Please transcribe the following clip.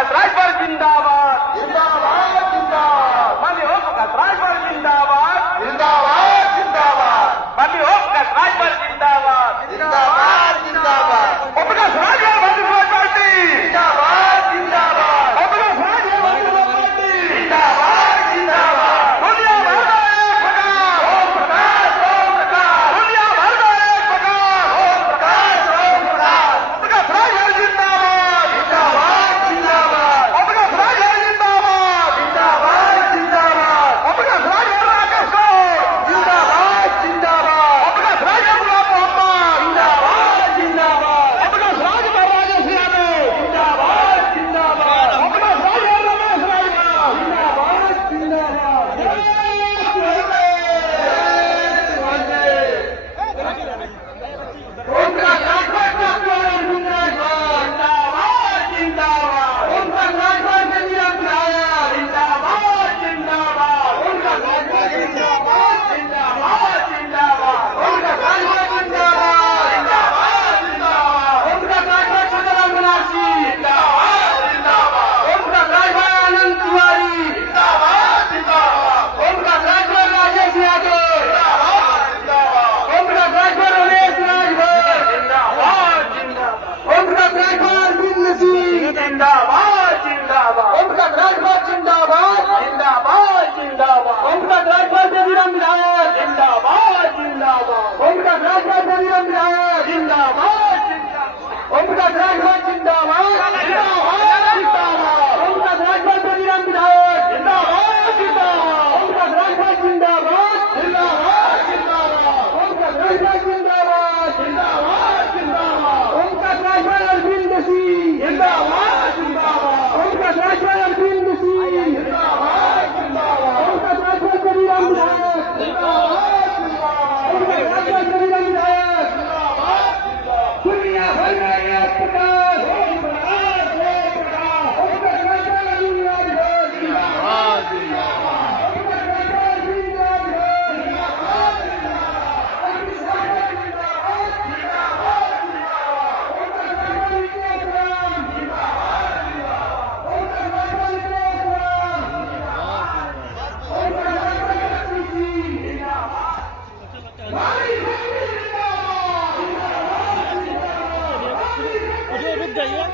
प्रकाश राजभर जिंदाबाद जिंदाबाद जिंदाबाद माननीय ओम प्रकाश राजभर जिंदाबाद जिंदाबाद जिंदाबाद माननीय ओम प्रकाश राजभर जिंदाबाद जिंदाबाद जिंदाबाद ओम प्रकाश राजभर भारतीय जनता पार्टी जिंदाबाद जिंदाबाद ओम प्रकाश राजभर भारतीय जनता पार्टी जिंदाबाद जिंदाबाद दुनिया भर का एक प्रकाश ओम प्रकाश दुनिया भर का एक प्रकाश ओम प्रकाश प्रकाश राजभर जिंदाबाद जिंदाबाद जिंदाबाद ओम प्रकाश राजभर जिंदाबाद जिंदाबाद जिंदाबाद ओम प्रकाश राजभर राकेश गौड़ जिंदाबाद जिंदाबाद ओम प्रकाश राजभर गुलाम मोहम्मद जिंदाबाद जिंदाबाद ओम प्रकाश राजभर राजेश यादव जिंदाबाद जिंदाबाद ओम प्रकाश राजभर रमेश राजभर जिंदाबाद जिंदाबाद ओम प्रकाश राजभर जिंदाबाद जिंदाबाद ओम प्रकाश राजभर जिंदाबाद जिंदाबाद ओम प्रकाश राजभर जिंदाबाद जिंदाबाद जिंदाबाद ओम प्रकाश राजभर जिंदाबाद जिंदाबाद ओम प्रकाश राजभर सुंदरम बनारसी जिंदाबाद जिंदाबाद ओम प्रकाश राजभर आनंद तिवारी जिंदाबाद जिंदाबाद ओम प्रकाश राजभर राजेश यादव जिंदाबाद जिंदाबाद ओम प्रकाश राजभर रमेश राजभर जिंदाबाद जिंदाबाद ओम प्रकाश राजभर अरविंद सिंह जिंदाबाद जिंदाबाद ओम प्रकाश राजभर जिंदाबाद जिंदाबाद जिंदाबाद ओम प्रकाश राजभर जबीराम विधायक जिंदाबाद जिंदाबाद ओम प्रकाश राजभर जबीराम विधायक जिंदाबाद ओम प्रकाश राजभर जिंदाबाद जिंदाबाद जिंदाबाद ओम प्रकाश राजभर जबीराम विधायक जिंदाबाद जिंदाबाद ओम प्रकाश राजभर जिंदाबाद जिंदाबाद जिंदाबाद ओम प्रकाश राजभर जिंदाबाद जिंदाबाद जिंदाबाद ओम प्रकाश राजभर अरविंद सिंह जिंदाबाद जिंदाबाद ओम प्रकाश राजभर अरविंद सिंह जिंदाबाद जिंदाबाद ओम प्रकाश राजभर जबीराम विधायक जिंदाबाद जिंदाबाद ओम प्रकाश राजभर जबीराम विधायक जिंदाबाद दुनिया भर में एक प्रकाश ओम प्रकाश ओम प्रकाश राजभर अरविंद राजभर जिंदाबाद जिंदाबाद ओम प्रकाश राजभर अरविंद राजभर जिंदाबाद जिंदाबाद ओम प्रकाश राजभर जिंदाबाद जिंदाबाद जिंदाबाद ओम प्रकाश राजभर जिंदाबाद जिंदाबाद जिंदाबाद ओम प्रकाश राजभर जिंदाबाद ओम प्रकाश राजभर जिंदाबाद हमारी फैमिली जिंदाबाद रुक जाइए।